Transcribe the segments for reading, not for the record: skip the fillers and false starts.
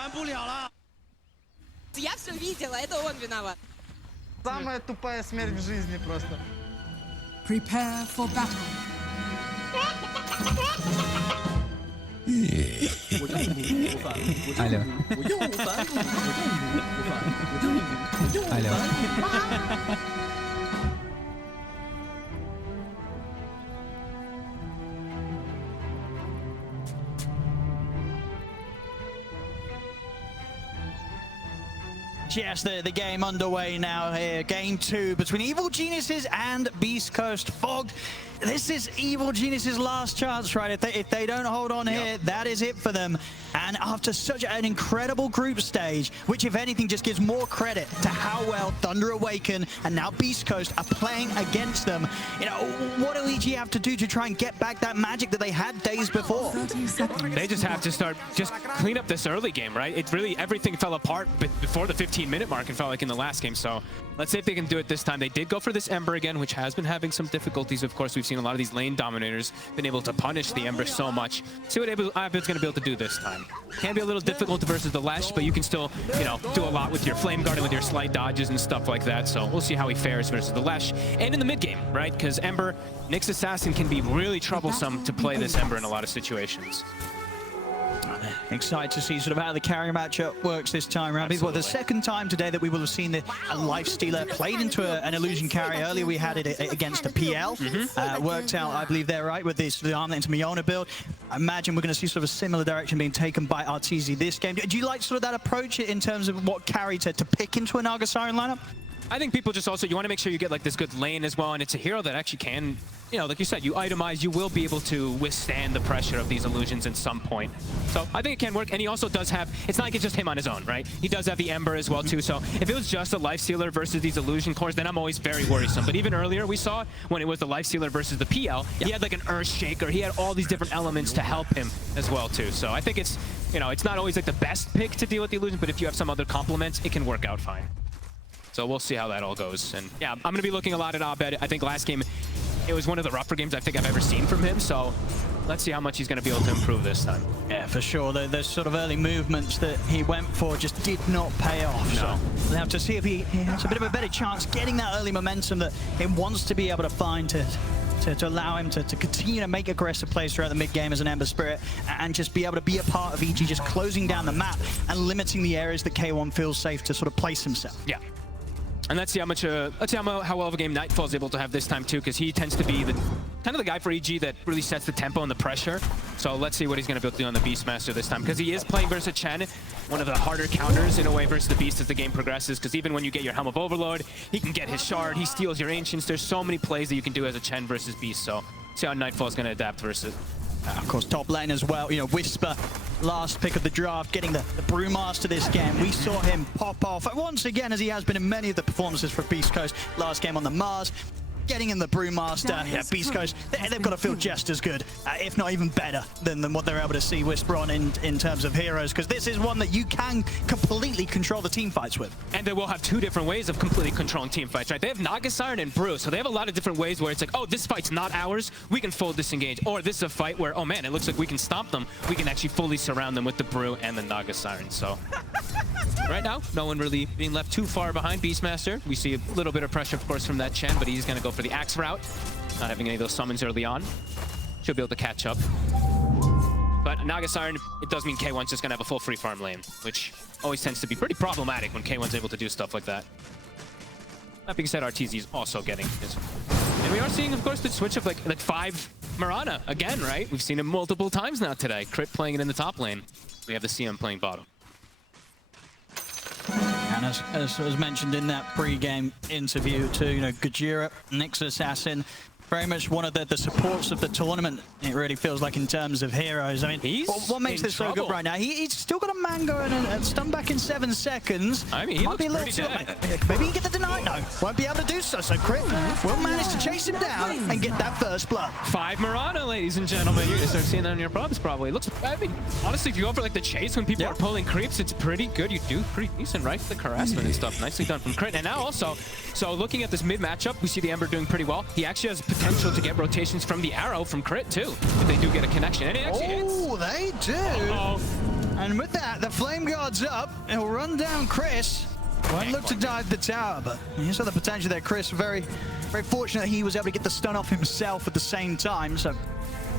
完不了了。Я все видела, это он виноват. Самая тупая смерть в жизни просто. Prepare for battle. Алло. Алло. Yes, the game underway now here. Game 2 between Evil Geniuses and Beast Coast. Fogged. This is Evil Geniuses' last chance, right? If they don't hold on here, that is it for them. And after such an incredible group stage, which if anything just gives more credit to how well Thunder Awaken and now Beast Coast are playing against them, you know, what do EG have to do to try and get back that magic that they had days before? 30 seconds. They just have to start, just clean up this early game, right? It really, everything fell apart before the 15-minute mark, it felt like in the last game. So let's see if they can do it this time. They did go for this Ember again, which has been having some difficulties. Of course, we've seen a lot of these lane dominators been able to punish the Ember so much. See what Abed's going to be able to do this time. Can be a little difficult versus the Lesh, but you can still, you know, do a lot with your Flame Guard and with your slight dodges and stuff like that. So we'll see how he fares versus the Lesh. And in the mid game, right? Because Ember, Nyx Assassin can be really troublesome to play this Ember in a lot of situations. Excited to see sort of how the carry matchup works this time around. Well, the second time today that we will have seen a Life Stealer played into an illusion carry. Earlier we had it against a PL. Worked out, I believe they're right, with the Armlet into Miona build. I imagine we're going to see sort of a similar direction being taken by Arteezy this game. Do you like sort of that approach in terms of what carry to pick into a Naga Siren lineup? I think people just also, you want to make sure you get like this good lane as well, and it's a hero that actually can, you know, like you said, you itemize, you will be able to withstand the pressure of these illusions at some point. So I think it can work, and he also does have, it's not like it's just him on his own, right? He does have the Ember as well too, so if it was just a Life Stealer versus these illusion cores, then I'm always very worrisome. But even earlier we saw when it was the Life Stealer versus the PL, he had like an Earth Shaker, he had all these different elements to help him as well too. So I think it's, you know, it's not always like the best pick to deal with the illusion, but if you have some other complements, it can work out fine. So we'll see how that all goes. And yeah, I'm going to be looking a lot at Abed. I think last game, it was one of the rougher games I think I've ever seen from him. So let's see how much he's going to be able to improve this time. Yeah, for sure. Those sort of early movements that he went for just did not pay off. No. So we'll have to see if he has a bit of a better chance getting that early momentum that he wants to be able to find to allow him to continue to make aggressive plays throughout the mid-game as an Ember Spirit and just be able to be a part of EG, just closing down the map and limiting the areas that K1 feels safe to sort of place himself. Yeah. And let's see how much, how well of a game Nightfall is able to have this time too, because he tends to be the kind of the guy for EG that really sets the tempo and the pressure. So let's see what he's going to be able to do on the Beastmaster this time, because he is playing versus Chen, one of the harder counters in a way versus the Beast as the game progresses, because even when you get your Helm of Overload, he can get his Shard, he steals your Ancients. There's so many plays that you can do as a Chen versus Beast, so see how Nightfall is going to adapt versus. Of course, top lane as well. You know, Whisper, last pick of the draft, getting the Brewmaster this game. We saw him pop off once again, as he has been in many of the performances for Beast Coast. Last game on the Mars, getting in the Brewmaster. Yeah, Beast Coast, they've got to feel just as good, if not even better, than what they're able to see Whisper on in terms of heroes, because this is one that you can completely control the team fights with. And they will have two different ways of completely controlling team fights, right? They have Naga Siren and Brew, so they have a lot of different ways where it's like, oh, this fight's not ours, we can full disengage. Or this is a fight where, oh man, it looks like we can stop them. We can actually fully surround them with the Brew and the Naga Siren. So right now, no one really being left too far behind Beastmaster. We see a little bit of pressure, of course, from that Chen, but he's going to go for the Axe route. Not having any of those summons early on. Should be able to catch up. But Naga Siren, it does mean K1's just going to have a full free farm lane, which always tends to be pretty problematic when K1's able to do stuff like that. That being said, Arteezy is also getting his... And we are seeing, of course, the switch of like 5 Mirana again, right? We've seen him multiple times now today. Crit playing it in the top lane. We have the CM playing bottom. And as mentioned in that pre-game interview too, you know, Gajira, Nyx Assassin, very much one of the supports of the tournament, it really feels like, in terms of heroes. I mean, what makes this so good right now? He's still got a man going and stun back in 7 seconds. I mean, he looks pretty dead. Maybe he can get the deny. No, won't be able to do so. So Crit will manage to chase him down and get that first blood. 5 Mirana, ladies and gentlemen. You're going to start seeing that on your props probably. It looks, I mean, honestly, if you go for like the chase when people are pulling creeps, it's pretty good. You do pretty decent, right? The harassment and stuff. Nicely done from Crit. And now also, so looking at this mid matchup, we see the Ember doing pretty well. He actually has potential to get rotations from the arrow from Crit too, if they do get a connection. And it actually hits. Oh, they do. And with that, the Flame Guard's up. He'll run down Chris. Won't look to dive the tower, but you saw the potential there, Chris. Very, very fortunate he was able to get the stun off himself at the same time, so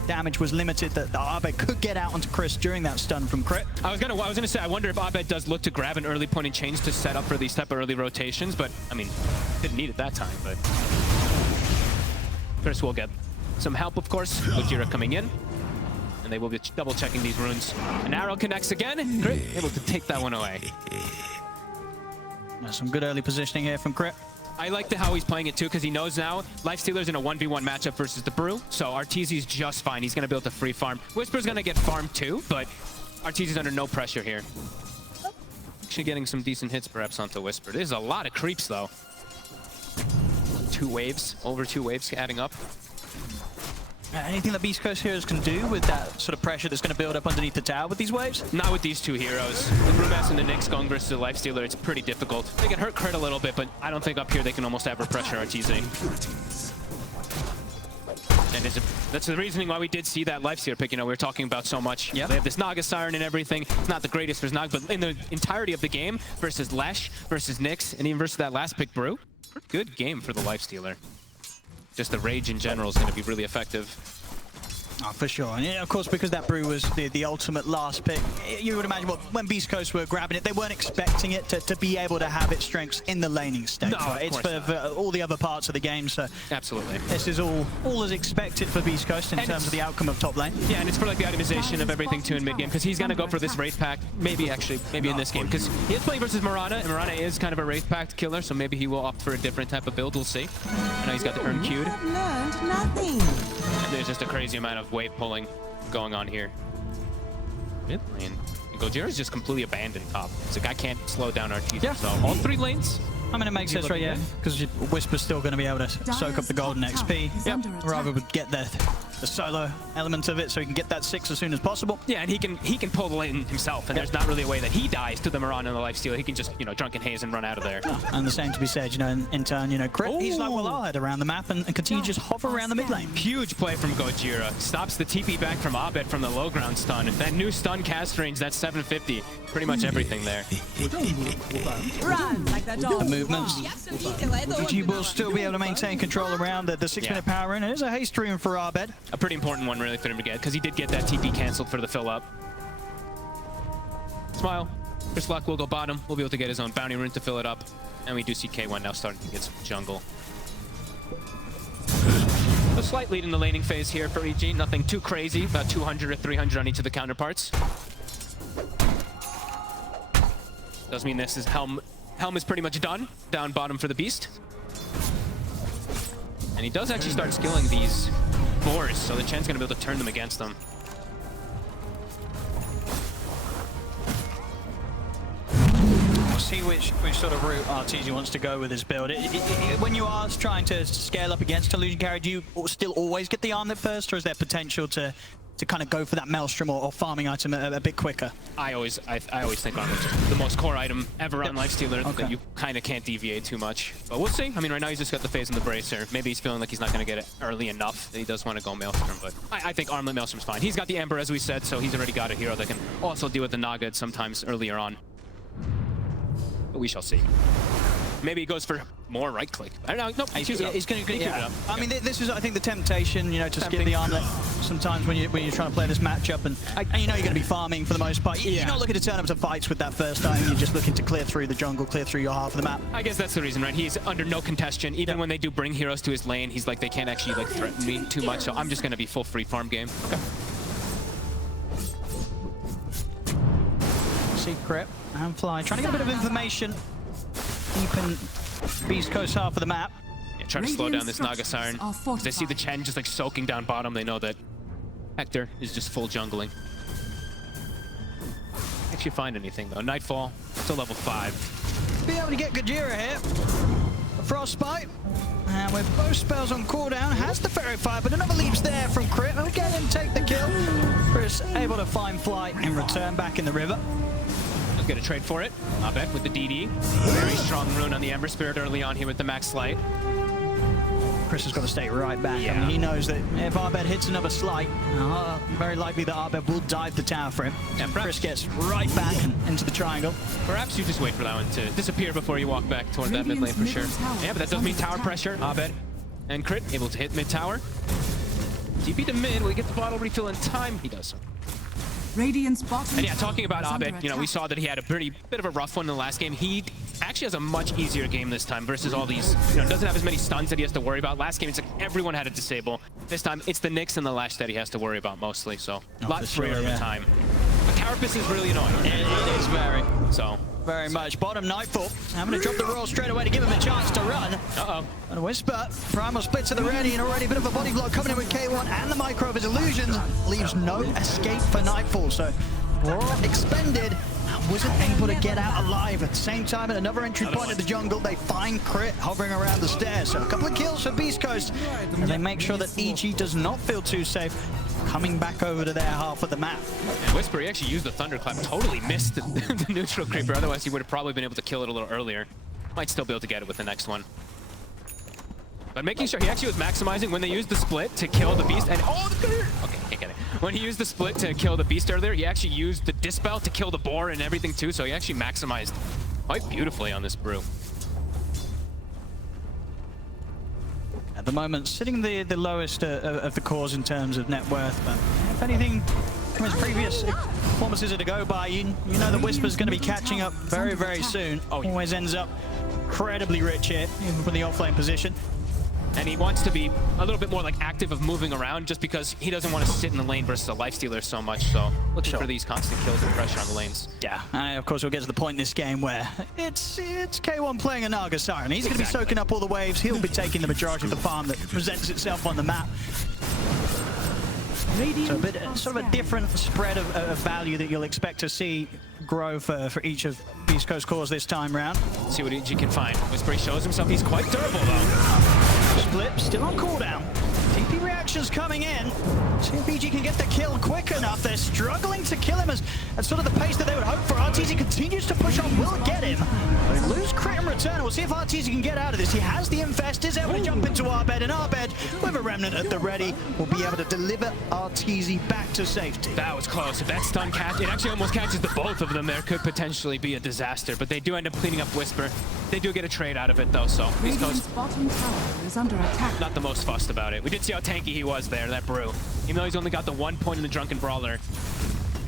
damage was limited that Abed could get out onto Chris during that stun from Crit. I was gonna say, I wonder if Abed does look to grab an early point and change to set up for these type of early rotations, but I mean, didn't need it that time, but Chris will get some help, of course. Gojira coming in, and they will be double checking these runes. An arrow connects again. Crit able to take that one away. Some good early positioning here from Crit. I like how he's playing it too, because he knows now Lifestealer's in a 1v1 matchup versus the Brew, so Arteezy's just fine. He's going to be able to free farm. Whisper's going to get farmed too, but Arteezy's under no pressure here. Actually getting some decent hits perhaps onto Whisper. There's a lot of creeps though. 2 waves, over 2 waves adding up. Anything that Beast Coast heroes can do with that sort of pressure that's going to build up underneath the tower with these waves? Not with these 2 heroes. The Brewmaster and the Nyx going versus the Lifestealer, it's pretty difficult. They can hurt Crit a little bit, but I don't think up here they can almost ever pressure Arteezy. And that's the reasoning why we did see that Lifestealer pick, we were talking about so much. Yep. They have this Naga Siren and everything. It's not the greatest versus Naga, but in the entirety of the game versus Lesh, versus Nyx, and even versus that last pick Brew, good game for the Lifestealer. Just the rage in general is going to be really effective. Oh, for sure. And of course, because that Brew was the ultimate last pick, you would imagine when Beast Coast were grabbing it, they weren't expecting it to be able to have its strengths in the laning state. No, right? It's for all the other parts of the game, so absolutely. This is all as expected for Beast Coast in terms of the outcome of top lane. Yeah, and it's for like the itemization of everything too in mid game, because he's gonna go for this Wraith Pact, maybe in this game, because he is playing versus Mirana, and Mirana is kind of a Wraith Pact killer, so maybe he will opt for a different type of build. We'll see. I know he's got the Urn queued. Learned nothing. And there's just a crazy amount of wave pulling going on here. Mid lane. Gojira's just completely abandoned top. It's like I can't slow down Arteezy. Yeah. So all 3 lanes. I mean, it makes sense, right? Yeah, because Whisper's still going to be able to soak up the golden XP. Yep. Rather would get the solo element of it, so he can get that 6 as soon as possible. Yeah, and he can pull the lane himself, and there's not really a way that he dies to the Mirana and the Lifestealer. He can just drunken haze and run out of there. And the same to be said, in turn, Crit, he's like, well, I'll head around the map and continue to just hover around the mid lane. Huge play from Gojira. Stops the TP back from Abed from the low ground stun. That new stun cast range, that's 750. Pretty much everything there. Run like that The dog. movements. Я все видела, это он He will виноват. still be able to maintain control around the 6-minute power in. It is a haste rune for Abed. A pretty important one really for him to get, because he did get that TP cancelled for the fill up. Smile. Chris Luck will go bottom. We'll be able to get his own bounty rune to fill it up. And we do see K1 now starting to get some jungle. A slight lead in the laning phase here for EG. Nothing too crazy. About 200 or 300 on each of the counterparts. Does mean this is Helm is pretty much done. Down bottom for the Beast. And he does actually start skilling these boars, so the Chen's gonna be able to turn them against them. We'll see which sort of route Arteezy wants to go with his build. When you are trying to scale up against Illusion Carry, do you still always get the armlet first, or is there potential to kind of go for that Maelstrom or farming item a bit quicker? I always think Armlet's just the most core item ever on Lifestealer that you kind of can't deviate too much. But we'll see. I mean, right now he's just got the phase in the Bracer. Maybe he's feeling like he's not going to get it early enough that he does want to go Maelstrom, but I think Armlet Maelstrom's fine. He's got the Ember, as we said, so he's already got a hero that can also deal with the Naga sometimes earlier on. But we shall see. Maybe he goes for more right click. I don't know. Nope, He's going to. He Yeah. queued it up. I mean, this is, I think, the temptation, to skip the armlet sometimes when you're trying to play this matchup, and you're going to be farming for the most part. You're not looking to turn up to fights with that first item. You're just looking to clear through the jungle, clear through your half of the map. I guess that's the reason, right? He's under no contention. Even when they do bring heroes to his lane, he's like, they can't actually threaten me too much. So I'm just going to be full free farm game. Okay. See Crit and Fly trying to get a bit of information deep in Beast Coast half of the map. Yeah, trying to slow down this Naga Siren. As they see the Chen just soaking down bottom, they know that Hector is just full jungling. Actually find anything though. Nightfall, still level 5. Be able to get Gojira here. Frostbite. And with both spells on cooldown, has the Ferret Fire, but another leap's there from Crit. And again, him take the kill. Chris able to find Flight and return back in the river. Let's get a trade for it. Abed with the DD. Very strong rune on the Ember Spirit early on here with the Max Light. Chris has got to stay right back. Yeah. I mean, he knows that if Abed hits another slight, very likely that Abed will dive the tower for him. And Chris gets right back into the triangle. Perhaps you just wait for that one to disappear before you walk back toward that mid lane for sure. Yeah, but that does mean tower pressure. Abed and Crit able to hit mid tower. TP to mid, will he get the bottle refill in time? He does. Radiant's bottom. And yeah, talking about tower is Abed, under you know, we attack. saw that he had a bit of a rough one in the last game. He actually has a much easier game this time versus all these, you know, doesn't have as many stuns that he has to worry about. Last game, it's like everyone had a disable. This time, it's the Nyx and the Lash that he has to worry about mostly, so a lot freer of a time. But Carapace is really annoying. It is very. So. Very much. Bottom Nightfall. Having to drop the roll straight away to give him a chance to run. Uh-oh. And a Whisper. Primal splits to the ready, and already a bit of a body block coming in with K1 and the micro of his illusions. Leaves no escape for Nightfall. So Raw expended and wasn't able to get out alive. At the same time, at another entry point of the jungle, they find Crit hovering around the stairs. So a couple of kills for Beast Coast. And they make sure that EG does not feel too safe coming back over to their half of the map. And Whisper, he actually used the Thunderclap, totally missed the neutral creeper. Otherwise, he would have probably been able to kill it a little earlier. Might still be able to get it with the next one. But making sure he actually was maximizing when they used the split to kill the beast. And okay, can't get it. When he used the split to kill the beast earlier, he actually used the dispel to kill the boar and everything too. So he actually maximized quite beautifully on this brew. At the moment, sitting the lowest of the cores in terms of net worth, but if anything from his previous performances are to go by, you know the Whisper's going to be catching up very, very soon. Always ends up incredibly rich here, even from the offlane position. And he wants to be a little bit more like active of moving around just because he doesn't want to sit in the lane versus a lifestealer so much. So looking for these constant kills and pressure on the lanes. Yeah, and of course we'll get to the point in this game where it's K1 playing a Naga Siren. He's going to be soaking up all the waves. He'll be taking the majority of the farm that presents itself on the map. So a bit sort of a different spread of value that you'll expect to see grow for each of Beast Coast cores this time round. See what EG can find. Whisper shows himself. He's quite durable though. Split still on cooldown. TP reactions coming in. See if EG can get the kill quick enough. They're struggling to kill him at sort of the pace that they would hope for. RTZ continues to push on, will get him. They lose Crit in return. We'll see if RTZ can get out of this. He has the Infest, is able to jump into Abed, and Abed, with a Remnant at the ready, will be able to deliver RTZ back to safety. That was close. If that stun catch, it actually almost catches the both of them there. Could potentially be a disaster, but they do end up cleaning up Whisper. They do get a trade out of it though, so Beast Coast bottom tower is under attack. not the most fussed about it. We did see how tanky he was there, that brew. Even though he's only got the 1 point in the Drunken Brawler,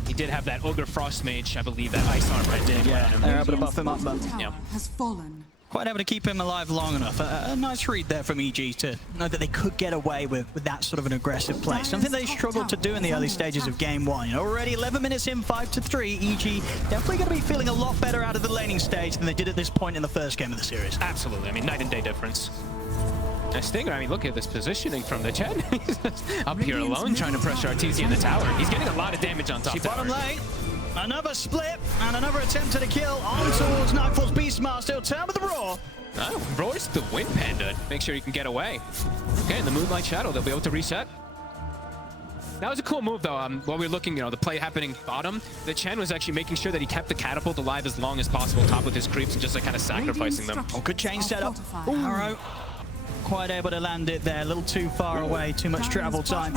he did have that Ogre Frost Mage, I believe, that Ice Armor did. Yeah, they're able to buff him up, but yeah. Has fallen. quite able to keep him alive long enough. A nice read there from EG to know that they could get away with that sort of an aggressive play. Something they struggled to do in the early stages of game one. You know, already 11 minutes in, 5-3. EG definitely going to be feeling a lot better out of the laning stage than they did at this point in the first game of the series. Absolutely. I mean, night and day difference. And Stinger, I mean, look at this positioning from the Chen. He's up here alone trying to pressure RTZ in the tower. He's getting a lot of damage on top tower. Bottom lane. Another split and another attempt at a kill on towards Nightfall's Beastmaster. He'll turn with the Roar. Oh, Roar's the Wind Panda. Make sure you can get away. Okay, in the Moonlight Shadow, they'll be able to reset. That was a cool move, though. While we were looking, you know, the play happening bottom, the Chen was actually making sure that he kept the catapult alive as long as possible, top with his creeps, and just like kind of sacrificing them. Oh, good chain setup. Arrow. Quite able to land it there. A little too far away. Too much travel time.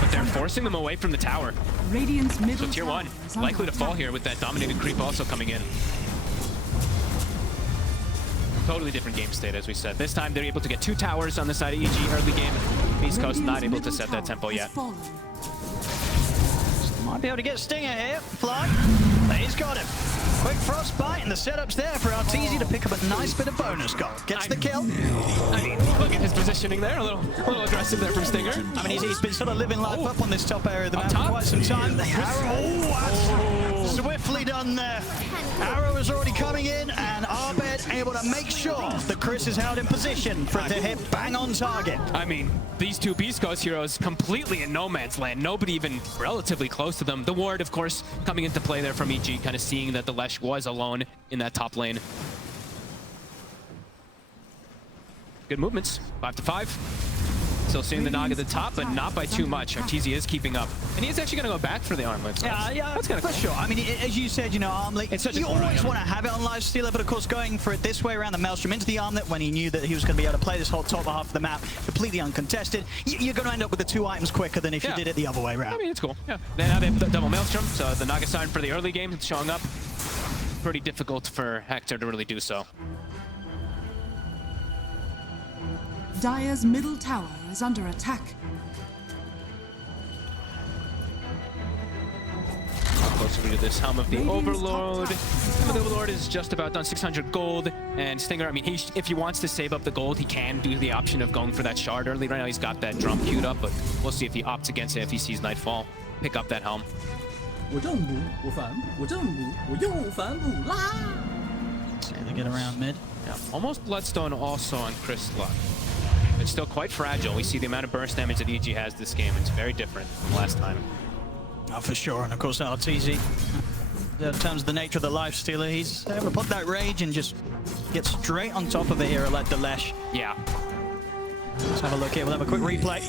But they're forcing them away from the tower. Radiant's middle So tier 1, likely to fall here with that dominated creep also coming in. Totally different game state, as we said. This time, they're able to get 2 towers on the side of EG early game. Beast Coast not able to set that tempo yet. Might be able to get Stinger here. Fly. He's got him. Quick Frostbite, and the setup's there for RTZ to pick up a nice bit of bonus gold. Gets the kill. I mean, look at his positioning there. A little aggressive there from Stinger. I mean, he's been sort of living life up on this top area of the map for top? quite some time. That's swiftly done there. Arrow is already coming in, and Abed able to make sure that Chris is held in position for it to hit bang on target. I mean, these two Beast Coast heroes completely in no man's land. Nobody even relatively close to them. The ward, of course, coming into play there from EG, kind of seeing that the Lesh was alone in that top lane. Good movements. 5-5. Still seeing the Nog at the top, but not by too much. Arteezy is keeping up. And he's actually going to go back for the armlet. So Yeah, that's kind of for cool. sure. I mean, as you said, you know, armlet, It's such a you core always item. want to have it on Lifestealer, but of course going for it this way around the Maelstrom into the armlet when he knew that he was going to be able to play this whole top half of the map completely uncontested, you're going to end up with the 2 items quicker than if you Yeah. did it the other way around. I mean, it's cool. Yeah. Now they have the double Maelstrom, so the Naga sign for the early game is showing up. Pretty difficult for Hector to really do so. Dire's middle tower is under attack. Closer to this Helm of the Radiant's Overlord. top Helm of the Overlord is just about done, 600 gold. And Stinger, I mean, if he wants to save up the gold, he can do the option of going for that shard early. Right now he's got that drum queued up, but we'll see if he opts against it if he sees Nightfall. Pick up that Helm. 我正补，我反补，我正补，我又反补啦！ See they get around mid. Yeah, almost Bloodstone also on Chris Luck. It's still quite fragile. We see the amount of burst damage that EG has this game. It's very different from last time. Oh, for sure, and of course Arteezy, in terms of the nature of the Lifestealer, he's able to put that rage and just get straight on top of a hero like the Lesh. Yeah. Let's have a look here, we'll have a quick replay.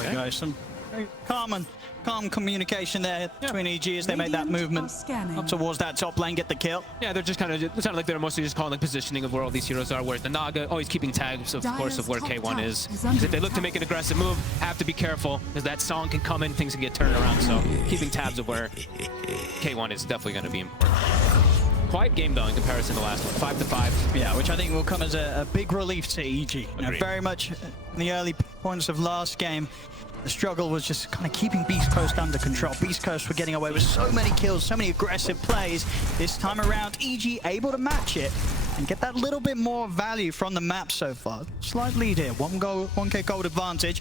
There you go, some very calm communication there between EG as they make that movement up towards that top lane, get the kill. Yeah, they're just kind of, it sounded like they're mostly just calling like positioning of where all these heroes are, whereas the Naga always keeping tabs, of course, of where K1 is. 'Cause if they look to make an aggressive move, have to be careful, because that song can come in, things can get turned around, so keeping tabs of where K1 is definitely going to be important. Quiet game, though, in comparison to the last one. 5-5. Yeah, which I think will come as a big relief to EG. You know, Agreed. very much in the early points of last game, the struggle was just kind of keeping Beast Coast under control. Beast Coast were getting away with so many kills, so many aggressive plays. This time around, EG able to match it and get that little bit more value from the map so far. Slight lead here, 1K gold advantage.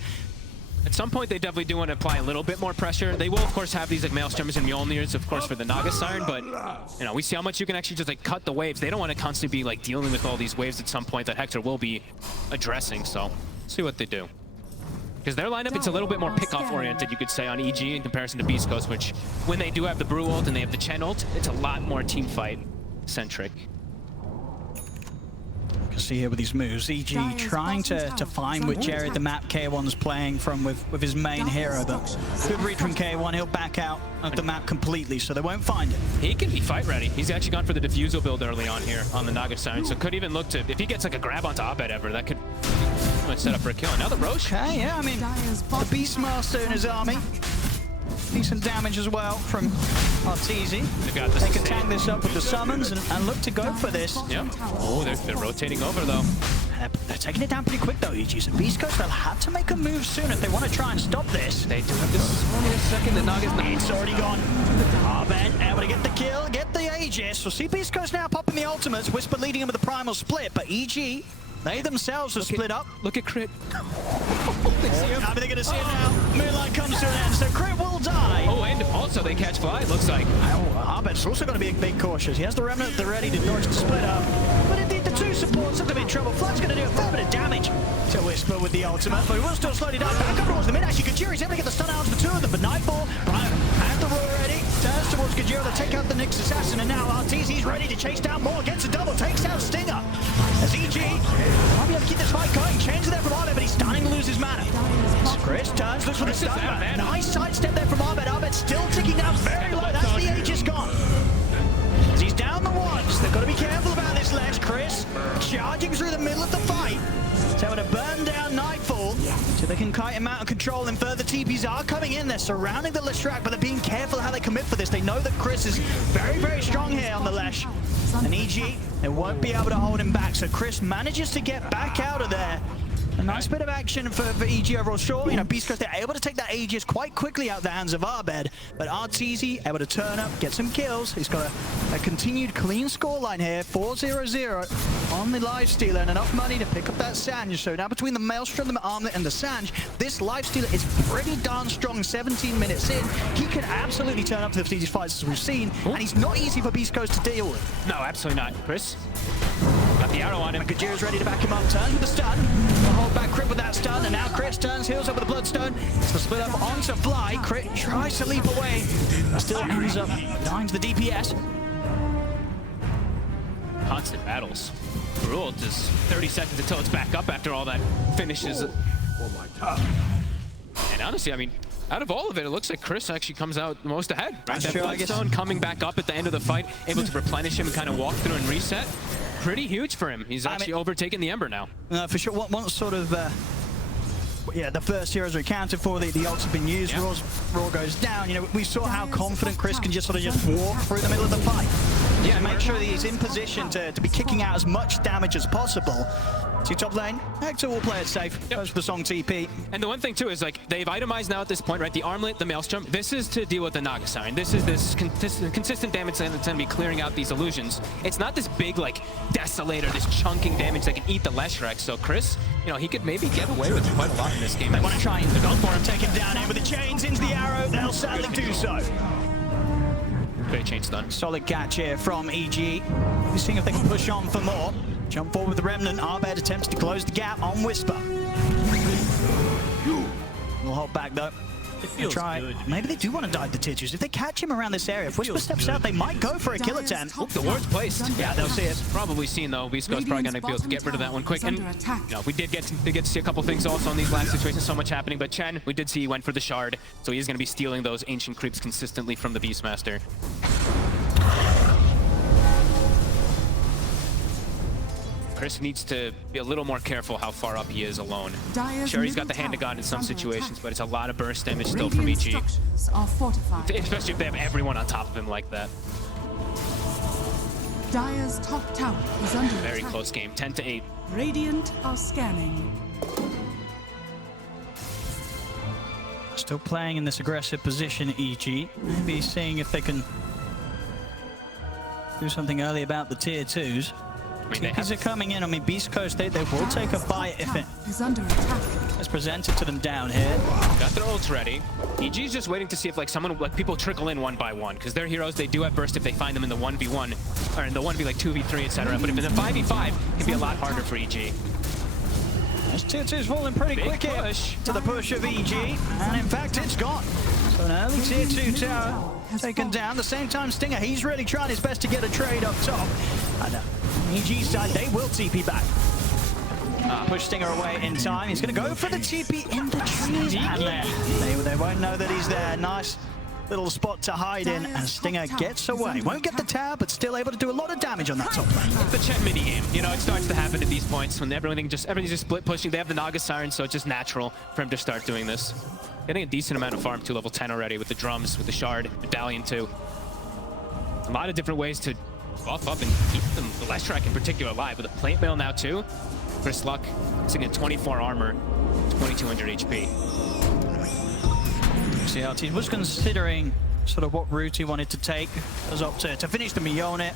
At some point, they definitely do want to apply a little bit more pressure. They will, of course, have these like Maelstroms and Mjolnirs, of course, for the Naga Siren, but you know, we see how much you can actually just like cut the waves. They don't want to constantly be like dealing with all these waves at some point that Hector will be addressing, so see what they do. Because their lineup, it's a little bit more pick-off oriented, you could say, on EG in comparison to Beast Coast, which when they do have the Brew ult and they have the Chen ult, it's a lot more team fight centric. You can see here with these moves, EG trying to find which area the map K1's playing from with his main hero, but good read from K1, he'll back out of the map completely, so they won't find it. He can be fight ready. He's actually gone for the Diffusal build early on here on the Naga Siren, so could even look to, if he gets like a grab onto Abed ever, that could set up for a kill. And now the Roche. Okay, yeah, I mean, the Beastmaster in his army. Decent damage as well from Arteezy. They've got this. They can tank this up with the summons and look to go for this. Yep. Oh, they're rotating over though. They're taking it down pretty quick though, EG. So Beast Coast, they'll have to make a move soon if they want to try and stop this. They do have this only a second. The Naga's not. It's already gone. Abed able to get the kill, get the Aegis. We'll see Beast Coast now popping the ultimates. Whisper leading him with the primal split, but EG, they themselves have split up. Look at Crit. They see him. I mean, they're going to see him now. Moonlight comes to an end, so Crit will die. Oh, and also they catch Fly, it looks like. Abed's also going to be a bit cautious. He has the Remnant, they're ready to dodge the split up. But indeed, the two supports look to be in trouble. Fly's going to do a fair bit of damage to Whisper with the ultimate, but he will still slowly die. Back up towards the mid. Actually, Gajiri's able to get the stun out to the two of them, but Nightfall, Brian, has the roar ready. Turns towards Gajira to take out the Nyx Assassin, and now Arteezy's ready to chase down more. Gets a double, takes out Stinger. As EG might be able to keep this fight going. Change there from Abed, but he's starting to lose his mana. Chris turns, looks for the stun. Nice sidestep there from Abed. Abed still ticking down very low. That's the Aegis gone. As he's down the ones, they've got to be careful about this ledge. Chris charging through the middle of the fight. So able to burn down Nightfall so they can kite him out of control, and further TPs are coming in. They're surrounding the Leshrac, but they're being careful how they commit for this. They know that Chris is very, very strong here on the Lesh. And EG, they won't be able to hold him back. So Chris manages to get back out of there. A nice bit of action for EG overall. Sure, you know, Beast Coast, they're able to take that Aegis quite quickly out of the hands of Abed, but Arteezy able to turn up, get some kills. He's got a continued clean scoreline here, 4-0-0 on the Lifestealer, and enough money to pick up that Sanj. So now between the Maelstrom, the Armlet, and the Sanj, this Lifestealer is pretty darn strong. 17 minutes in, he can absolutely turn up to these fights as we've seen, and he's not easy for Beast Coast to deal with. No, absolutely not. Chris? got the arrow on him. Gajira's ready to back him up, turns with the stun. We'll hold back Crit with that stun, and now Chris turns, heals up with the Bloodstone. It's the split up onto Fly. Crit tries to leap away, but still ends up behind the DPS. Constant battles. Brule just 30 seconds until it's back up after all that finishes. And honestly, I mean, out of all of it, it looks like Chris actually comes out the most ahead. Right? That Bloodstone coming back up at the end of the fight, able to replenish him and kind of walk through and reset. Pretty huge for him. He's actually overtaken the Ember now. For sure, once sort of, yeah, the first heroes are accounted for, the ults have been used, Raw goes down. You know, we saw how confident Chris can just sort of just walk through the middle of the fight. Yeah, make sure that he's in position to be kicking out as much damage as possible. See top lane, Hector will play it safe. Goes for the Song TP. And the one thing too is like they've itemized now at this point, right? The armlet, the Maelstrom. This is to deal with the Naga Siren. This is this consistent damage that's going to be clearing out these illusions. It's not this big like desolator, this chunking damage that can eat the Leshrac. So Chris, you know, he could maybe get away with quite a lot in this game. They want to try and go for him, take him down here with the chains into the arrow. They'll sadly do so. Great chain stun. Solid catch here from EG. We're seeing if they can push on for more. Jump forward with the Remnant. Arbed attempts to close the gap on Whisper. We'll hold back though. It feels good. Maybe they do want to dive the tier 2s. If they catch him around this area, if Whisper steps out, they might go for a kill attempt. The ward's placed. Yeah, they'll see it. Probably seen though. BEASTCOAST probably going to be able to get rid of that one quick. And you know, we did get to see a couple things also in these last situations. So much happening. But Chen, we did see he went for the shard, so he is going to be stealing those ancient creeps consistently from the Beastmaster. Chris needs to be a little more careful how far up he is alone. Sure, he's got the hand of God in some situations, but it's a lot of burst damage still from EG. Especially if they have everyone on top of him like that. Dire's top tower is under Very attack. close game, 10-8. Radiant are scanning. Still playing in this aggressive position, EG. Maybe seeing if they can do something early about the tier 2s. TPs are coming in. I mean, BEASTCOAST, they will take a bite if it is under attack. is presented to them down here. Got their ults ready. EG's just waiting to see if like people trickle in one by one, because their heroes, they do have burst if they find them in the 1v1 or in the 1v like 2v3, etc. But if in the 5v5, it can be a lot harder for EG. This tier 2's falling pretty quick here to the push of EG, and in fact, it's gone. So an early tier 2 tower taken down. At the same time, Stinger, he's really trying his best to get a trade up top. And on EG's side, they will TP back. Push Stinger away in time. He's going to go for the TP in the trees. And they won't know that he's there. Nice little spot to hide in, and Stinger gets away. Won't get the tower, but still able to do a lot of damage on that top lane. The Chen mini game, you know, it starts to happen at these points when everything's just split pushing. They have the Naga Siren, so it's just natural for him to start doing this. Getting a decent amount of farm to level 10 already with the drums, with the shard, medallion too. A lot of different ways to buff up and keep the Leshrac in particular alive. With a plate mail now too. Chris Luck sitting at 24 armor, 2200 HP. CLT was considering sort of what route he wanted to take. Was up to finish the Mionette.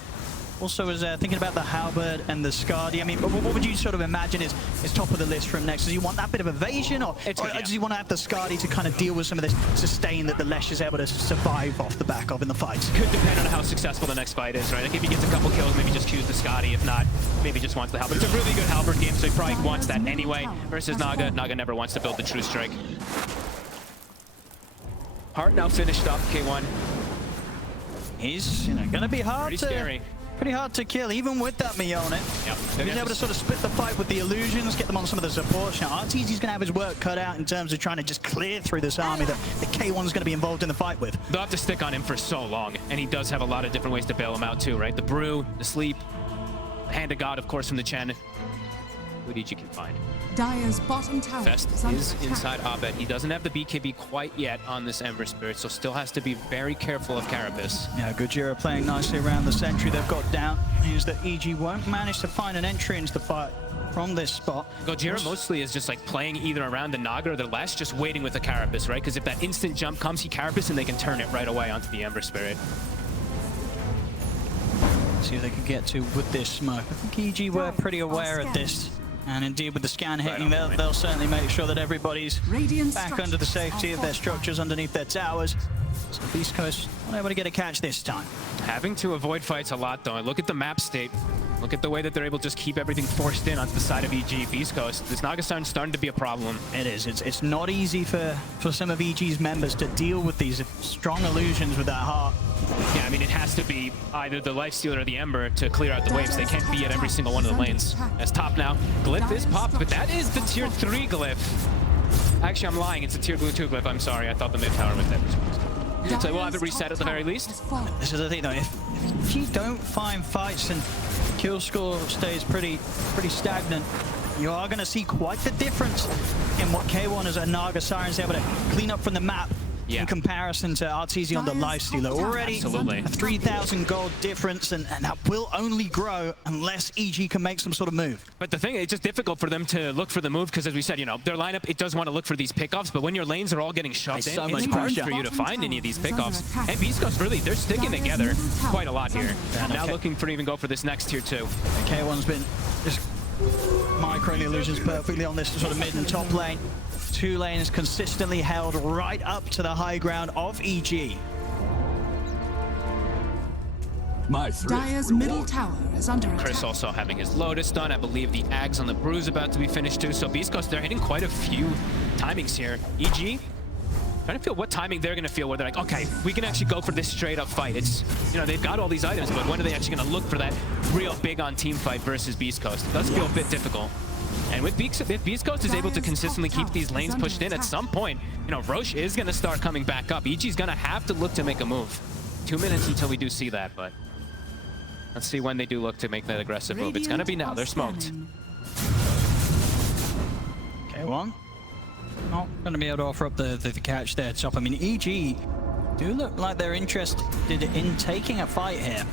Also was thinking about the Halberd and the Skadi. I mean, what would you sort of imagine is top of the list from next? Does he want that bit of evasion, or does he want to have the Skadi to kind of deal with some of this sustain that the Lesh is able to survive off the back of in the fights? Could depend on how successful the next fight is, right? Like if he gets a couple kills, maybe just choose the Skadi. If not, maybe just wants the Halberd. It's a really good Halberd game, so he probably wants that anyway. Versus Naga. Naga never wants to build the True Strike. Heart now finished up, K1. He's going to be pretty hard to kill, even with that Mionette. Yep. He's able to sort of split the fight with the illusions, get them on some of the support. Now, RTZ's going to have his work cut out in terms of trying to just clear through this army that the K1's going to be involved in the fight with. They'll have to stick on him for so long, and he does have a lot of different ways to bail him out too, right? The Brew, the Sleep, the Hand of God, of course, from the Chen. What each you can find. Dire's bottom tower Fest is inside Abed. He doesn't have the BKB quite yet on this Ember Spirit, so still has to be very careful of Carapace. Yeah, Gojira playing nicely around the sentry they've got down. Means that EG won't manage to find an entry into the fight from this spot. Gojira mostly is just like playing either around the Naga or the Lesh, just waiting with the Carapace, right? Because if that instant jump comes, he Carapace and they can turn it right away onto the Ember Spirit. See if they can get to with this smoke. I think EG were pretty aware of this. And indeed, with the scan hitting, they'll certainly make sure that everybody's back under the safety of their structures underneath their towers. So Beast Coast not able to get a catch this time. Having to avoid fights a lot, though. Look at the map state. Look at the way that they're able to just keep everything forced in onto the side of EG. Beast Coast. This Naga Siren's starting to be a problem. It is. It's not easy for some of EG's members to deal with these strong illusions with that heart. Yeah, I mean, it has to be either the Lifestealer or the Ember to clear out the waves. They can't be at every single one of the lanes. That's top now. Glyph is popped, but that is the tier 3 glyph. Actually, I'm lying. It's a tier 2 glyph. I'm sorry. I thought the mid tower was dead. So we'll have it reset at the very least. This is the thing, though. If you don't find fights and kill score stays pretty stagnant, you are going to see quite the difference in what K1 as a Naga Siren is able to clean up from the map. Yeah. In comparison to Arteezy on the Lifestealer. Already Absolutely. a 3,000 gold difference, and that will only grow unless EG can make some sort of move. But the thing, it's just difficult for them to look for the move because, as we said, you know, their lineup, it does want to look for these pickoffs, but when your lanes are all getting shoved in, so much it's hard pressure for you to find any of these pickoffs. And Beast Coast, really, they're sticking together quite a lot here. Now looking for even go for this next tier 2. K1's been just micro the illusions perfectly on this sort of mid and top lane. 2 lanes consistently held right up to the high ground of EG. Dire's middle tower is under attack. Chris also having his Lotus done. I believe the Ags on the Bruise about to be finished too. So Beast Coast, they're hitting quite a few timings here. EG, trying to feel what timing they're going to feel where they're like, okay, we can actually go for this straight up fight. It's, you know, they've got all these items, but when are they actually going to look for that real big on team fight versus Beast Coast? It does feel a bit difficult. And with if Beast Coast is able to consistently keep these lanes pushed in, at some point, you know, Roche is going to start coming back up. EG's going to have to look to make a move. 2 minutes until we do see that, but let's see when they do look to make that aggressive move. It's going to be now. They're smoked. K1 not going to be able to offer up the catch there, top. I mean, EG do look like they're interested in taking a fight here.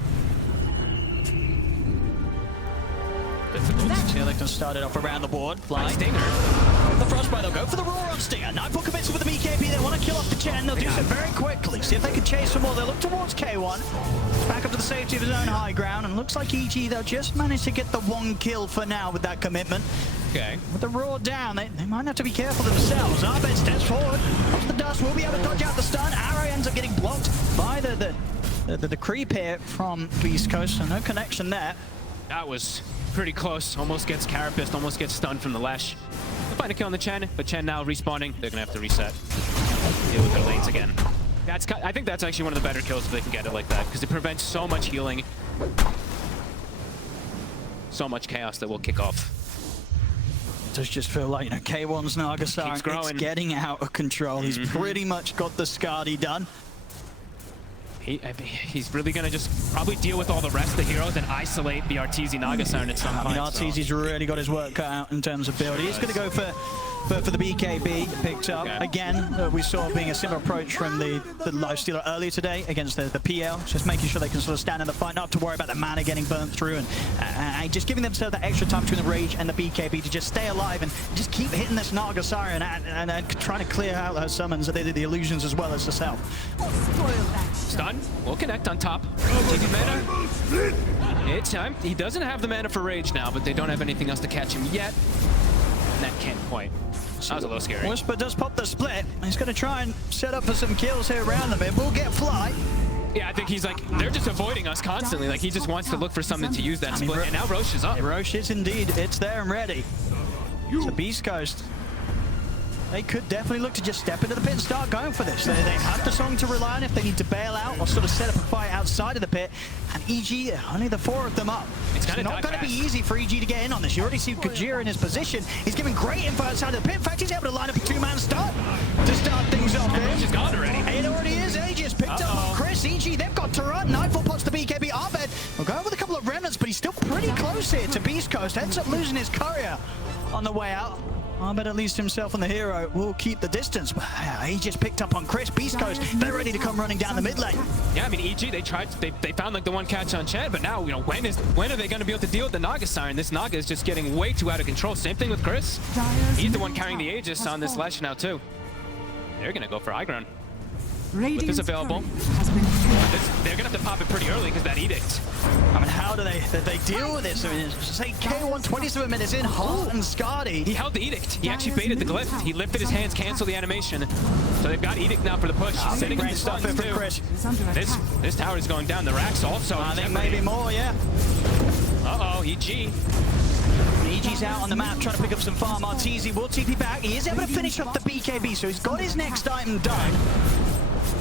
See how they can start it off around the board. Flying. Stinger. The Frostbite, they'll go for the roar on Stinger. Nightfall commits with the BKB. They want to kill off the Chen. They'll do so very quickly. See if they can chase some more. They'll look towards K1. Back up to the safety of his own high ground. And looks like EG, they'll just manage to get the 1 kill for now with that commitment. Okay. With the roar down, they might have to be careful themselves. Arbed steps forward. Off the dust. Will be able to dodge out the stun. Arrow ends up getting blocked by the creep here from Beast Coast. So no connection there. That was pretty close. Almost gets Carapist, almost gets stunned from the Lash. They'll find a kill on the Chen, but Chen now respawning. They're going to have to reset. Deal with their lanes again. I think that's actually one of the better kills if they can get it like that, because it prevents so much healing. So much chaos that will kick off. It does just feel like, you know, K1's Naga Siren, it's getting out of control. He's pretty much got the Skadi done. He's really going to just probably deal with all the rest of the heroes and isolate the Arteezy Naga Siren at some point. Arteezy's really got his work cut out in terms of build. He's going to go for the BKB picked up. Okay. Again, we saw being a similar approach from the Lifestealer earlier today against the PL. Just making sure they can sort of stand in the fight, not have to worry about the mana getting burnt through, and just giving themselves that extra time between the Rage and the BKB to just stay alive and just keep hitting this Naga Siren and trying to clear out her summons, the illusions as well as herself. Stun. We'll connect on top. TV mana. It's time. He doesn't have the mana for Rage now, but they don't have anything else to catch him yet. And that can't quite. That was a little scary. Whisper does pop the split. He's going to try and set up for some kills here around them. It will get Fly. Yeah, I think he's like, they're just avoiding us constantly. Like, he just wants to look for something to use that split. And now Roche is up. Roche is indeed. It's there and ready. So Beast Coast, they could definitely look to just step into the pit and start going for this. They have the song to rely on if they need to bail out or sort of set up a fight outside of the pit. And EG, only the 4 of them up. It's not going to be easy for EG to get in on this. You already see Kajira in his position. He's giving great info outside of the pit. In fact, he's able to line up a 2-man start to start things off here. He's gone already. It already is. Aegis picked up on Chris. EG, they've got to run. Nightfall pots the BKB. Arbed will go with a couple of remnants, but he's still pretty close here to Beast Coast. Ends up losing his courier on the way out. But at least himself and the hero will keep the distance. He just picked up on Chris. Beast Coast, they're ready to come running down the mid lane. Yeah, I mean, EG, they found like the one catch on Chen, but now, you know, when are they going to be able to deal with the Naga Siren? This Naga is just getting way too out of control. Same thing with Chris. He's the one carrying the Aegis on this Lash now, too. They're going to go for high ground. With this available. They're gonna have to pop it pretty early because that edict. I mean, how do they deal with this? I mean, say K1 27 minutes in, Hart and Scardy. He held the edict. He actually baited the glyph. He lifted his hands, canceled the animation. So they've got edict now for the push. Sitting in the stuns for too. Chris. Is under attack. This tower is going down. The racks also. I think maybe more, yeah. Uh-oh, EG. EG's out on the map trying to pick up some farm. Arteezy will TP back. He is able to finish off the BKB, so he's got his next item done.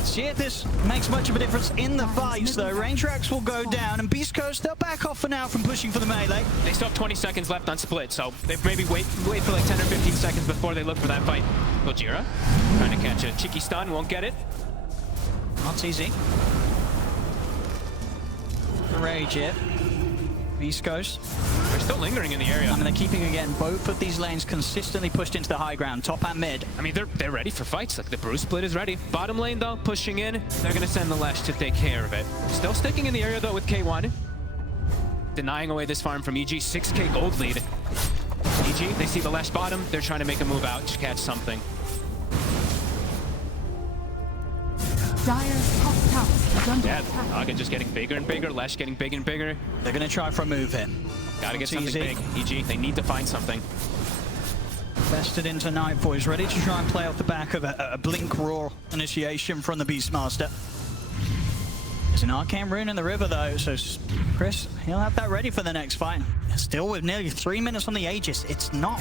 See if this makes much of a difference in the fights, though. Range racks will go down, and Beast Coast, they'll back off for now from pushing for the melee. They still have 20 seconds left on split, so they maybe wait for like 10 or 15 seconds before they look for that fight. Gojira trying to catch a cheeky stun, won't get it. Arteezy. Rage here. Beast Coast. They're still lingering in the area. I mean, they're keeping, again, both of these lanes consistently pushed into the high ground, top and mid. I mean, they're ready for fights. Like, the Bruce split is ready. Bottom lane, though, pushing in. They're going to send the Lesh to take care of it. Still sticking in the area, though, with K1. Denying away this farm from EG. 6k gold lead. EG, they see the Lesh bottom. They're trying to make a move out to catch something. Dire's top tower is under Yeah, attack. Naga just getting bigger and bigger. Lesh getting bigger and bigger. They're going to try for a move here. Gotta get something easy. big. EG, they need to find something. Vested into Nightfall. He's ready to try and play off the back of a Blink Roar initiation from the Beastmaster. There's an Arcane Rune in the river, though, so Chris, he'll have that ready for the next fight. Still with nearly 3 minutes on the Aegis, it's not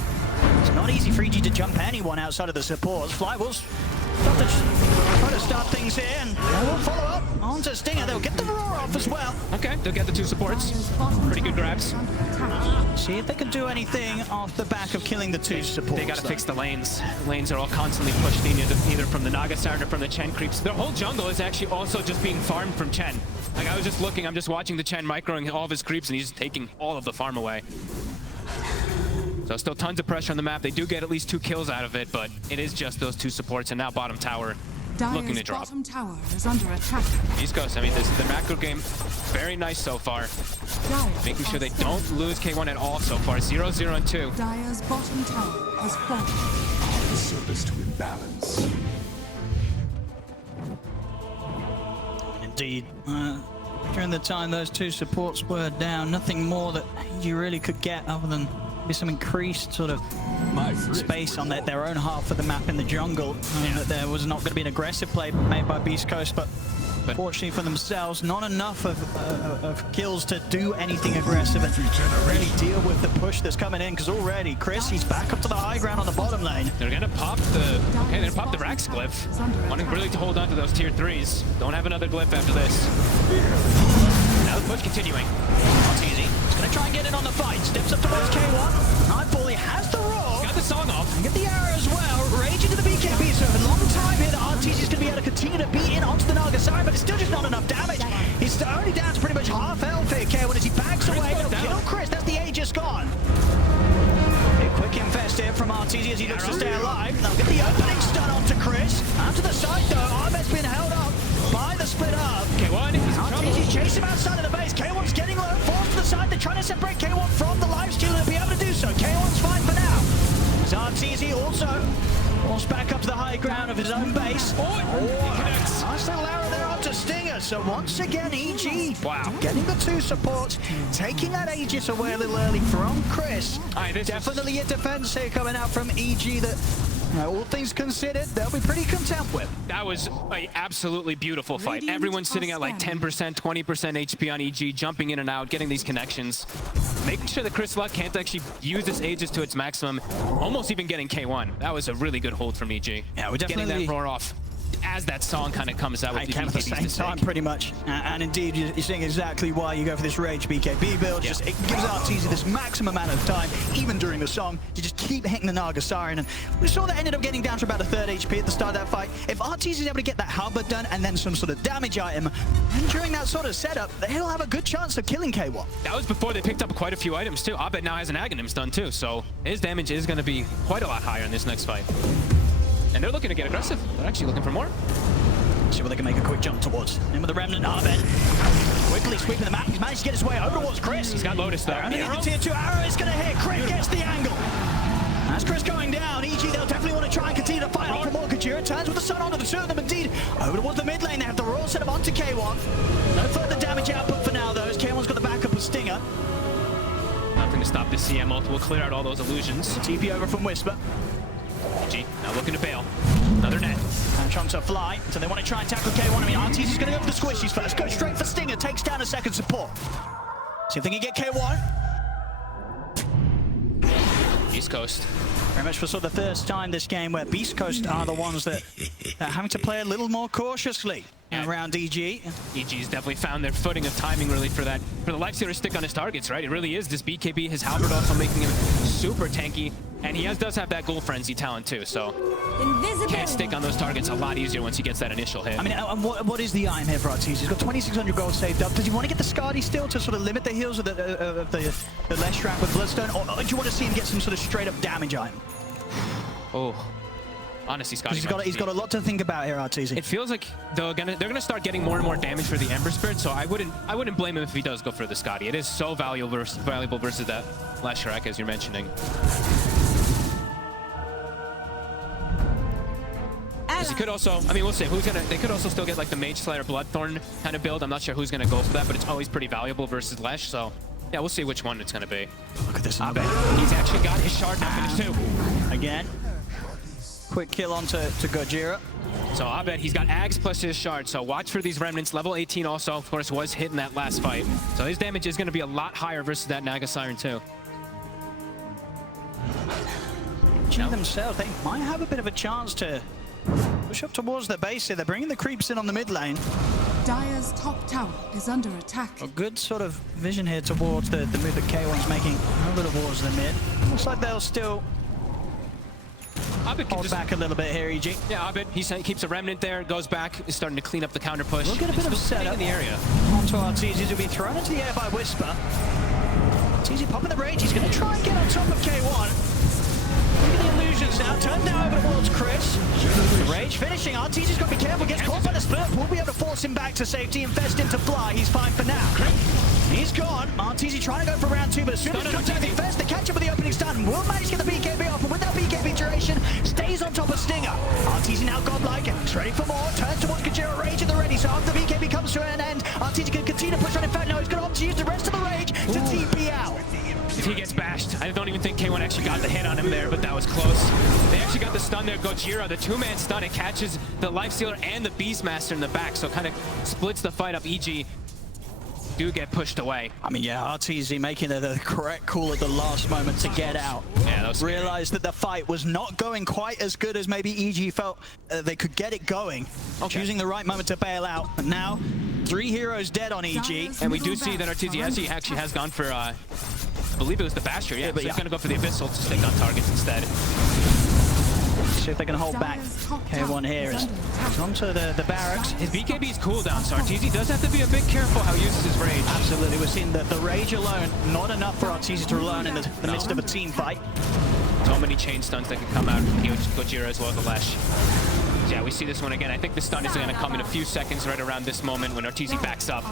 easy for EG to jump anyone outside of the supports. Fly will try to start things here, and we'll follow up onto Stinger. They'll get the Roar off as well. Okay, they'll get the two supports. Dire's bottom Pretty good tower grabs. is under attack. See if they can do anything off the back of killing the two supports. They gotta though. fix the lanes. Lanes are all constantly pushed in either from the Naga Siren or from the Chen creeps. Their whole jungle is actually also just being farmed from Chen. Like, I was just looking, I'm just watching the Chen microing all of his creeps, and he's taking all of the farm away. So still tons of pressure on the map. They do get at least 2 kills out of it, but it is just those 2 supports, and now bottom tower looking to Dire's drop. bottom tower is under attack. BEASTCOAST, I mean, the macro game, very nice so far. Dire Making sure they are don't safe. lose K1 at all so far. 0-0 and 2. Dire's bottom tower has fallen. The surface to imbalance. Indeed. During the time those two supports were down, nothing more that you really could get other than maybe some increased sort of space on their own half of the map in the jungle. That there was not going to be an aggressive play made by Beast Coast, but fortunately for themselves, not enough of kills to do anything aggressive and really deal with the push that's coming in, because already Chris, he's back up to the high ground on the bottom lane. They're gonna pop the they're gonna pop the Rax glyph. Wanting really to hold on to those tier 3s. Don't have another glyph after this. Now the push continuing. Not easy. He's going to try and get in on the fight. Steps up towards K1. Nightfall, he has the Roar. Got the song off. And get the arrow as well. Rage into the BKB. So a long time here that Arteezy's going to be able to continue to beat in onto the Naga Siren, but it's still just not enough damage. He's only down to pretty much half health here, K1, as he backs away. They'll kill Chris. That's the Aegis gone. A quick infest here from Arteezy as he looks to stay alive. They'll get the opening stun onto Chris. Out to the side, though. Ahmed's been held up by the split up. K1, he's in trouble. Arteezy chase him outside of the base. K1's getting low, falls to the side. They're trying to separate K1 from the lifesteal, and they'll be able to do so. K1's fine for now. Arteezy also falls back up to the high ground of his own base. He connects. Nice little arrow there onto Stinger. So once again, EG Wow. getting the two supports, taking that Aegis away a little early from Chris. Aye, this is- Definitely a defense here coming out from EG that, all things considered, they'll be pretty content with. That was an absolutely beautiful fight. Radiant Everyone's sitting at like are 10%, 20% HP on EG, jumping in and out, getting these connections. Making sure that Chris Luck can't actually use this Aegis to its maximum, almost even getting K1. That was a really good hold from EG. Yeah, we're Getting definitely- that roar off as that song kind of comes out with They the came at the BKBs same to time, take. pretty much. And indeed, you're seeing exactly why you go for this Rage BKB build. Yeah. Just it gives Arteezy this maximum amount of time, even during the song, to just keep hitting the Naga Siren. And we saw that ended up getting down to about a third HP at the start of that fight. If Arteezy's able to get that halberd done and then some sort of damage item, and during that sort of setup, he'll have a good chance of killing K1. That was before they picked up quite a few items too. Abed now has an Aghanims done too, so his damage is going to be quite a lot higher in this next fight. And they're looking to get aggressive. They're actually looking for more. See what they can make a quick jump towards. In with the Remnant, Abed. Quickly sweeping the map. He's managed to get his way over towards Chris. He's got Lotus though. And the tier 2 arrow is going to hit. Chris gets the angle. As Chris going down, EG, they'll definitely want to try and continue to fight off for more. Gojira turns with the sun onto the two of them. Indeed, over towards the mid lane. They have the Royal more setup onto K1. No further damage output for now, though, as K1's got the backup of Stinger. Nothing to stop this CM ult. We'll clear out all those illusions. TP over from Whisper. G now looking to bail. Another net. And trying to fly, so they want to try and tackle K1. I mean, RTZ is going to go for the squishies first. Go straight for Stinger, takes down a second support. See if they can get K1. East Coast. Very much for sort of the first time this game where Beast Coast are the ones that are having to play a little more cautiously around EG. EG's definitely found their footing of timing really for the Lifestealer to stick on his targets, right? It really is. This BKB, his Halberd also making him super tanky, and he does have that Ghoul Frenzy talent too, so can't stick on those targets a lot easier once he gets that initial hit. I mean, and what is the item here for RTZ? He's got 2,600 gold saved up. Does he want to get the Skadi still to sort of limit the heals of the Leshrac with Bloodstone, or do you want to see him get some sort of straight up damage item? Oh, honestly, Scotty. He's got a lot to think about here, RTZ. It feels like they're gonna start getting more and more damage for the Ember Spirit, so I wouldn't blame him if he does go for the Scotty. It is so valuable versus that Leshrac, as you're mentioning. He could also, I mean, we'll see. They could also still get like the Mage Slayer Bloodthorn kind of build. I'm not sure who's gonna go for that, but it's always pretty valuable versus Lesh. So yeah, we'll see which one it's gonna be. Look at this. He's actually got his shard now finished too. Again, quick kill onto Gojira. So I bet he's got Ags plus his shard. So watch for these remnants. Level 18 also, of course, was hit in that last fight. So his damage is gonna be a lot higher versus that Naga Siren too. Themselves, they might have a bit of a chance to push up towards the base here. They're bringing the creeps in on the mid lane. Dire's top tower is under attack. A good sort of vision here towards the move that K1's making. A little towards the mid. Looks like they'll still hold back a little bit here, EG. Yeah, Abed, he keeps a remnant there, goes back, is starting to clean up the counter push. We'll get a bit of setup in the area. Onto RTZ to be thrown into the air by Whisper. RTZ popping the rage. He's going to try and get on top of K1. Look at the illusions now. Turned now over towards Chris. Rage finishing. RTZ's got to be careful. Gets caught by the split. We'll be able to force him back to safety. Infest him to fly. He's fine for now. He's gone. RTZ trying to go for round 2, but as soon as he comes out the Infest, they catch him with the opening stun. Will manage to get the BKB off, and with that BKB duration, stays on top of Stinger. RTZ now godlike and ready for more. Turns towards Gojira. Rage at the ready. So after the BKB comes to an end, RTZ can continue to push on Infect. Now he's going to opt to use the rest of the Rage to TP out. If he gets bashed, I don't even think K1 actually got the hit on him there, but that was close. They actually got the stun there. Gojira, the two-man stun, it catches the Lifestealer and the Beastmaster in the back, so kind of splits the fight up. EG do get pushed away. I mean, yeah, RTZ making the correct call at the last moment to get out. Yeah, that was scary. Realized that the fight was not going quite as good as maybe EG felt they could get it going. Okay. Choosing the right moment to bail out. But now, 3 heroes dead on EG. And we do see that RTZ actually has gone for, I believe it was the Basher, yeah, but so he's gonna go for the Abyssal to stick on targets instead. See if they can hold back K1 here. He's onto the barracks. His BKB's cooldown, so RTZ does have to be a bit careful how he uses his Rage. Absolutely, we're seeing that the Rage alone, not enough for RTZ to rely in the midst of a team fight. So many chain stuns that can come out from Gojira as well as the Lesh. Yeah, we see this one again. I think the stun is going to come in a few seconds right around this moment when RTZ backs up.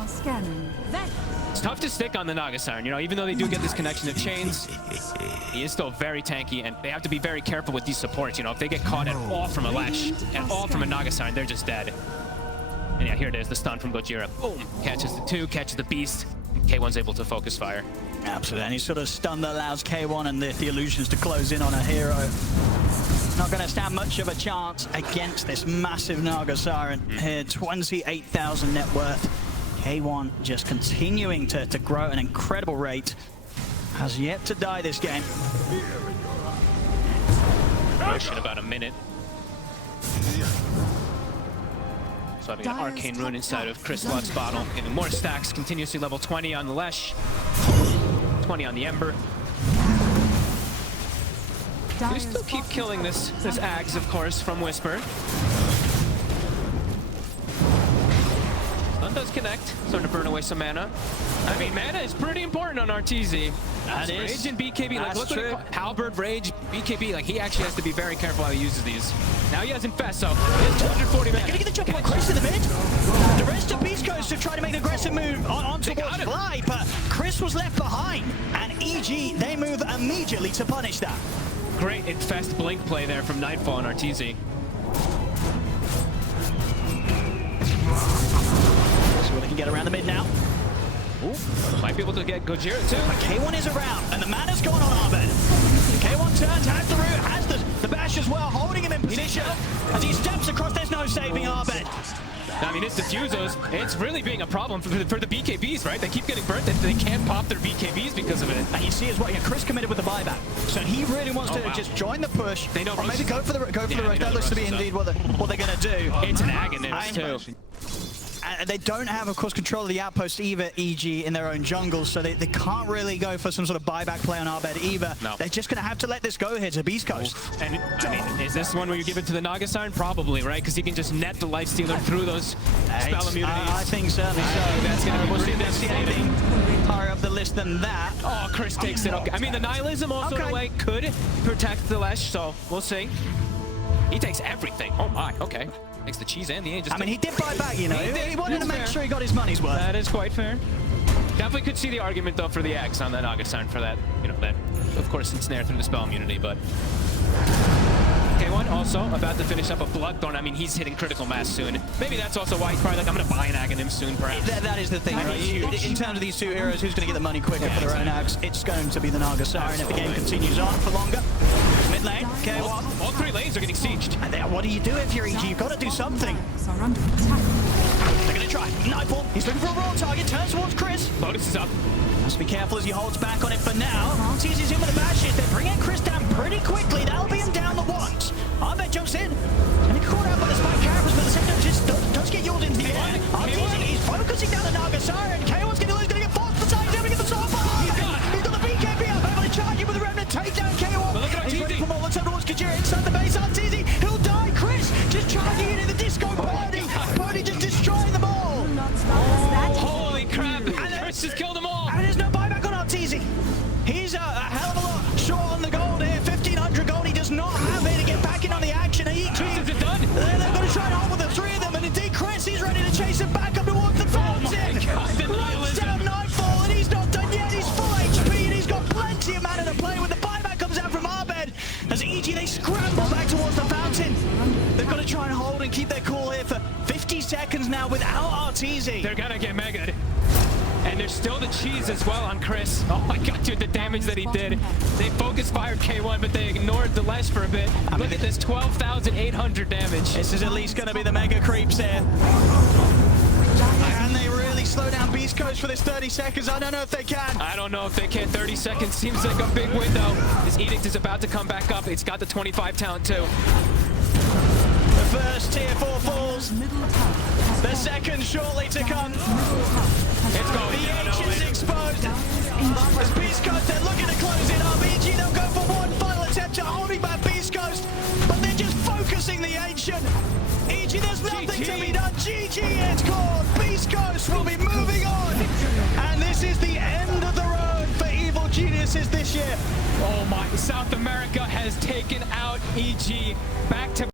It's tough to stick on the Naga Siren, you know, even though they do get this connection of chains, he is still very tanky, and they have to be very careful with these supports, you know, if they get caught at all from a Lesh, and all from a Naga Siren, they're just dead. And yeah, here it is, the stun from Gojira. Boom! Catches the 2, catches the Beast. K1's able to focus fire. Absolutely, and he sort of stun that allows K1 and the illusions to close in on a hero. Not going to stand much of a chance against this massive Naga Siren here. 28,000 net worth. K1 just continuing to grow at an incredible rate. Has yet to die this game. Rush in about a minute. So having an Arcane Rune inside of Chris Luck's bottle. Getting more stacks, continuously level 20 on the Lesh. 20 on the Ember. We still keep killing this Ags, of course, from Whisper. Stun does connect, starting to burn away some mana. I mean, mana is pretty important on RTZ. That is. Rage and BKB, like look at Halberd, Rage, BKB, like he actually has to be very careful how he uses these. Now he has Infest, so he has 240 mana. Gonna get the jump on Chris in the mid. The rest of Beast Coast to try to make an aggressive move on towards Fly, but Chris was left behind, and EG, they move immediately to punish that. Great Infest blink play there from Nightfall on RTZ. See what they can get around the mid now. Ooh, might be able to get Gojira too. But K1 is around, and the mana's gone on Arbed. K1 turns, has the root, has the bash as well, holding him in position. As he steps across, there's no saving Arbed. I mean, it's diffusers. It's really being a problem for the BKBs, right? They keep getting burnt. They can't pop their BKBs because of it. And you see as well, yeah, Chris committed with the buyback. So he really wants to just join the push. They know or maybe go for the rush. That looks to be indeed what they're going to do. It's an agonist too. And they don't have, of course, control of the outpost either, EG, in their own jungle, so they can't really go for some sort of buyback play on Arbed either. No. They're just going to have to let this go here to Beast Coast. And, I mean, is this one where you give it to the Naga Siren? Probably, right? Because he can just net the Lifestealer through those spell immunities. I think certainly so. That's going to be We'll see anything higher up the list than that. Oh, Chris takes it. Okay. I mean, the Nihilism also, in a way, could protect the Lesh, so we'll see. He takes everything. Oh, my. Okay. Takes the cheese and the angel. I mean, he did buy back, you know. He wanted to make sure he got his money's worth. That is quite fair. Definitely could see the argument, though, for the X on that Naga Siren for that, you know, that, of course, ensnare through the spell immunity, but... K1 also about to finish up a Bloodthorn. I mean, he's hitting critical mass soon. Maybe that's also why he's probably like, I'm going to buy an Aghanim soon, perhaps. That is the thing, right? In terms of these two heroes, who's going to get the money quicker for their own axe? It's going to be the Naga Siren if the game continues on for longer. Mid lane, K1. All three lanes are getting sieged. And then what do you do if you're EG? You've got to do something. Are under attack. They're going to try. Nightfall, he's looking for a raw target, turns towards Chris. Lotus is up. Has to be careful as he holds back on it for now. Teases in with the bashes. They're bringing Chris down pretty quickly. That'll be him down the once. Arbed jumps in. And he caught out by the spike carabas, but the second just does get yelled into the air. He's focusing down the Naga Siren. K1's going to lose, going to get forced for sight. He's going to get the sword. He's got the BKB up, able to charge him with the remnant. Take down K1. But look at He's ready RTZ. for more. Looks over towards Kajira inside the base. RTZ, he'll die. Chris just charging into the disco party. Purdy just destroying them all. Holy crap. Chris just killed them all. And there's no buyback on Arteezy. He's a hell of a lot short on the gold here. 1,500 gold. He does not have it to get back in on the action. Is it done? They're going to try and hold with the three of them. And indeed, Chris, he's ready to chase him back up towards the fountain. God, the Runs nihilism. down Nightfall, and he's not done yet. He's full HP, and he's got plenty of mana to play with. The buyback comes out from Arbed. As EG, they scramble back towards the fountain. They've got to try and hold and keep their cool here for 50 seconds now without Arteezy. They're going to get megaed. And there's still the cheese as well on Chris. Oh my god, dude, the damage that he did. They focus fired K1, but they ignored the Lesh for a bit. Look at this, 12,800 damage. This is at least going to be the mega creeps here. Can they really slow down Beast Coast for this 30 seconds? I don't know if they can. I don't know if they can. 30 seconds seems like a big window. This Edict is about to come back up. It's got the 25 talent too. The first tier 4 falls. Middle tower. The second shortly to come. It's going The down. Ancient's exposed. As Beast Coast, they're looking to close it up. EG, they'll go for one final attempt at holding back Beast Coast, but they're just focusing the Ancient. EG, there's nothing to be done. GG, it's called. Beast Coast will be moving on. And this is the end of the road for Evil Geniuses this year. Oh my, South America has taken out EG back to